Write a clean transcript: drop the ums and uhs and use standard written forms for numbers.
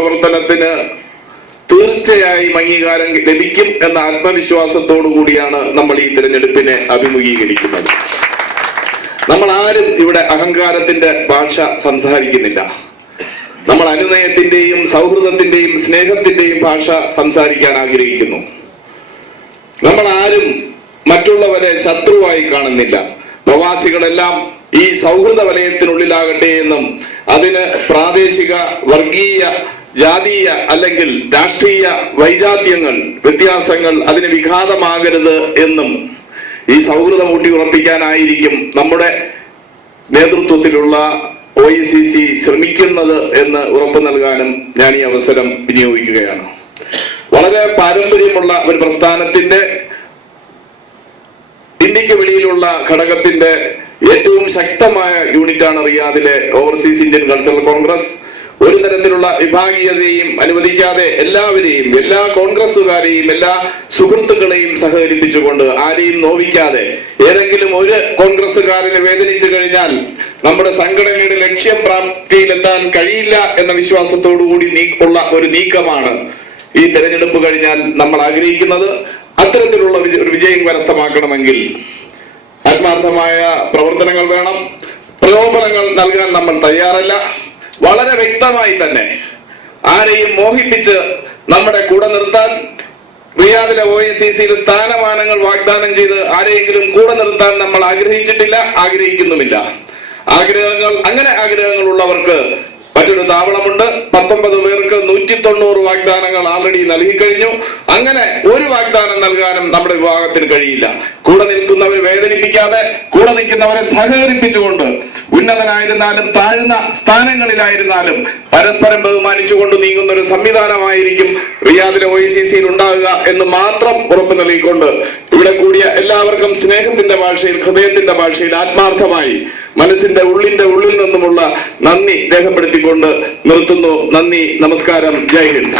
പ്രവർത്തനത്തിന് തീർച്ചയായും അംഗീകാരം ലഭിക്കും എന്ന ആത്മവിശ്വാസത്തോടു കൂടിയാണ് നമ്മൾ ഈ തിരഞ്ഞെടുപ്പിനെ അഭിമുഖീകരിക്കുന്നത്. നമ്മൾ ആരും ഇവിടെ അഹങ്കാരത്തിന്റെ ഭാഷ സംസാരിക്കുന്നില്ല. നമ്മൾ അനുനയത്തിന്റെയും സൗഹൃദത്തിന്റെയും സ്നേഹത്തിന്റെയും ഭാഷ സംസാരിക്കാൻ ആഗ്രഹിക്കുന്നു. നമ്മൾ ആരും മറ്റുള്ളവരെ ശത്രുവായി കാണുന്നില്ല. പ്രവാസികളെല്ലാം ഈ സൗഹൃദ വലയത്തിനുള്ളിലാകട്ടെ എന്നും അതിന് പ്രാദേശിക, വർഗീയ, ജാതീയ അല്ലെങ്കിൽ രാഷ്ട്രീയ വൈജാത്യങ്ങൾ, വ്യത്യാസങ്ങൾ അതിന് വിഘാതമാകരുത് എന്നും ഈ സൗഹൃദം ഊട്ടിയുറപ്പിക്കാനായിരിക്കും നമ്മുടെ നേതൃത്വത്തിലുള്ള OICC ശ്രമിക്കുന്നത് എന്ന് ഉറപ്പു നൽകാനും ഞാൻ ഈ അവസരം വിനിയോഗിക്കുകയാണ്. വളരെ പാരമ്പര്യമുള്ള ഒരു പ്രസ്ഥാനത്തിന്റെ, ഇന്ത്യക്ക് വെളിയിലുള്ള ഘടകത്തിന്റെ ഏറ്റവും ശക്തമായ യൂണിറ്റാണ് റിയാദിലെ ഓവർസീസ് ഇന്ത്യൻ കൾച്ചറൽ കോൺഗ്രസ്. ഒരു തരത്തിലുള്ള വിഭാഗീയതയും അനുവദിക്കാതെ എല്ലാവരെയും, എല്ലാ കോൺഗ്രസുകാരെയും, എല്ലാ സുഹൃത്തുക്കളെയും സഹകരിപ്പിച്ചുകൊണ്ട്, ആരെയും നോവിക്കാതെ, ഏതെങ്കിലും ഒരു കോൺഗ്രസുകാരനെ വേദനിച്ചു കഴിഞ്ഞാൽ നമ്മുടെ സംഘടനയുടെ ലക്ഷ്യം പ്രാപ്തിയിലെത്താൻ കഴിയില്ല എന്ന വിശ്വാസത്തോടുകൂടി ഉള്ള ഒരു നീക്കമാണ് ഈ തെരഞ്ഞെടുപ്പ് കഴിഞ്ഞാൽ നമ്മൾ ആഗ്രഹിക്കുന്നത്. അത്തരത്തിലുള്ള ഒരു വിജയം കരസ്ഥമാക്കണമെങ്കിൽ ആത്മാർത്ഥമായ പ്രവർത്തനങ്ങൾ വേണം. പ്രലോഭനങ്ങൾ നൽകാൻ നമ്മൾ തയ്യാറല്ല. വളരെ വ്യക്തമായി തന്നെ ആരെയും മോഹിപ്പിച്ച് നമ്മുടെ കൂടെ നിർത്താൻ, റിയാദിലെ OICCയിൽ സ്ഥാനമാനങ്ങൾ വാഗ്ദാനം ചെയ്ത് ആരെയെങ്കിലും കൂടെ നിർത്താൻ നമ്മൾ ആഗ്രഹിച്ചിട്ടില്ല, ആഗ്രഹിക്കുന്നുമില്ല. അങ്ങനെ ആഗ്രഹങ്ങളുള്ളവർക്ക് മറ്റൊരു താവളമുണ്ട്. 19 പേർക്ക് 190 വാഗ്ദാനങ്ങൾ ആൾറെഡി നൽകിക്കഴിഞ്ഞു. അങ്ങനെ ഒരു വാഗ്ദാനം നൽകാനും നമ്മുടെ വിഭാഗത്തിന് കഴിയില്ല. കൂടെ നിൽക്കുന്നവരെ വേദനിപ്പിക്കാതെ, കൂടെ നിൽക്കുന്നവരെ സഹകരിപ്പിച്ചുകൊണ്ട്, ഉന്നതനായിരുന്നാലും താഴ്ന്ന സ്ഥാനങ്ങളിലായിരുന്നാലും പരസ്പരം ബഹുമാനിച്ചുകൊണ്ട് നീങ്ങുന്ന ഒരു സംവിധാനമായിരിക്കും റിയാദിലെ OICCയിൽ ഉണ്ടാകുക എന്ന് മാത്രം ഉറപ്പു നൽകിക്കൊണ്ട് ഇവിടെ കൂടിയ എല്ലാവർക്കും സ്നേഹത്തിന്റെ ഭാഷയിൽ, ഹൃദയത്തിന്റെ ഭാഷയിൽ ആത്മാർത്ഥമായി മനസ്സിന്റെ ഉള്ളിൽ നിന്നുമുള്ള നന്ദി രേഖപ്പെടുത്തിക്കൊണ്ട് നിർത്തുന്നു. നന്ദി, നമസ്കാരം, ജയ് ഹിന്ദ്.